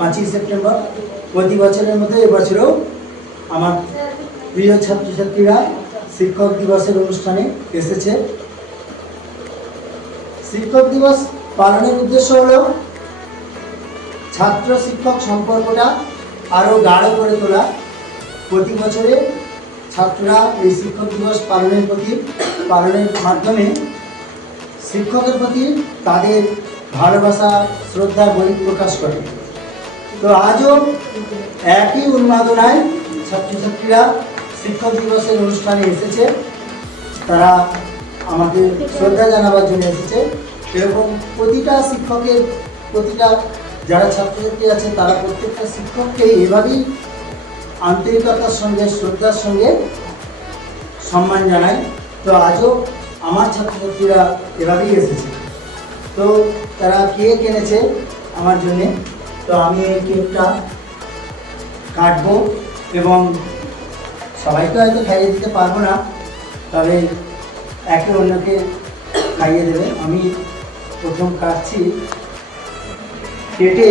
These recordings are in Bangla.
5ই সেপ্টেম্বর। প্রতি বছরের মতো এবছরও আমার প্রিয় ছাত্রছাত্রীরা শিক্ষক দিবসের অনুষ্ঠানে এসেছে। শিক্ষক দিবস পালনের উদ্দেশ্য হলো ছাত্র শিক্ষক সম্পর্কটা আরও গাঢ় করে তোলা। প্রতি বছরে ছাত্ররা এই শিক্ষক দিবস পালনের মাধ্যমে শিক্ষকের প্রতি তাদের ভালোবাসা শ্রদ্ধা বহিঃপ্রকাশ করে। তো আজও একই উন্মাদনায় ছাত্রছাত্রীরা শিক্ষক দিবসের অনুষ্ঠানে এসেছে। তারা আমাকে শ্রদ্ধা জানাবার জন্য এসেছে। এরকম প্রতিটা শিক্ষকের প্রতিটা যারা ছাত্রছাত্রী আছে তারা প্রত্যেকটা শিক্ষককে এভাবেই আন্তরিকতার সঙ্গে শ্রদ্ধার সঙ্গে সম্মান জানায়। তো আজও আমার ছাত্রছাত্রীরা এভাবেই এসেছে। তো তারা কেক এনেছে আমার জন্যে। তো আমি এই কেকটা কাটবো এবং সবাইকে হয়তো খাইয়ে দিতে পারবো না, তবে একে অন্যকে খাইয়ে দেবে। আমি প্রথম কাটছি, কেটে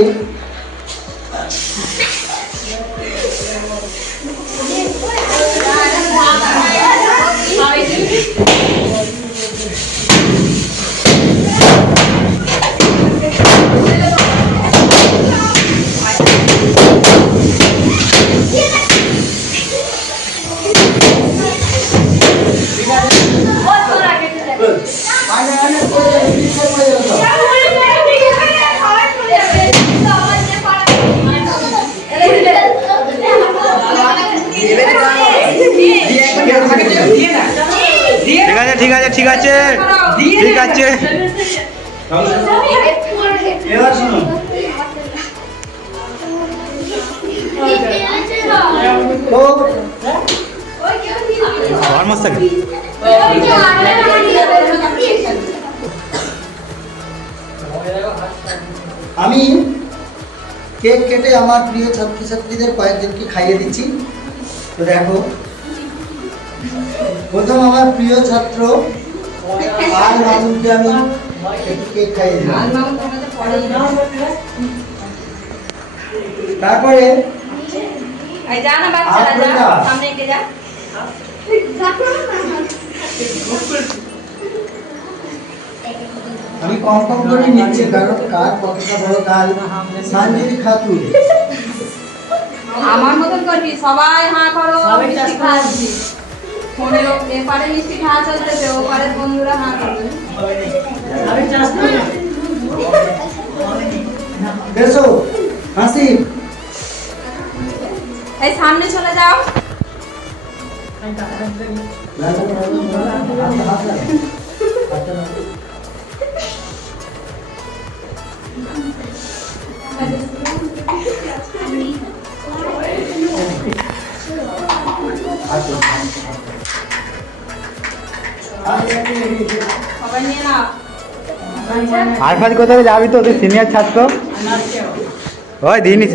ঠিক আছে ঠিক আছে ঠিক আছে। এবার শুনুন, আমি কেক কেটে আমার প্রিয় ছাত্রছাত্রীদের কয়েকজনকে খাইয়ে দিচ্ছি। তো দেখো, প্রথম আমার প্রিয় ছাত্র আর মামুনকে আমি একটু কেক খাইয়ে দিলাম। তারপরে আমি কম কম করে নিচ্ছি, কারণ কার কতটা বড় গাল। সানজির খাতুন, আমার মতন করবি, সবাই হাঁ করো, মিষ্টি খাচ্ছি। ফোনের এপারে মিষ্টি খাওয়া চলতেছে, ওপারে বন্ধুরা হাঁ করবে। এসো হাসি, এই সামনে চলে যাও। সবাই নিয়ে নাও। আর কোথায় যাবি তো, তুই সিনিয়র ছাত্র। ওই দিনই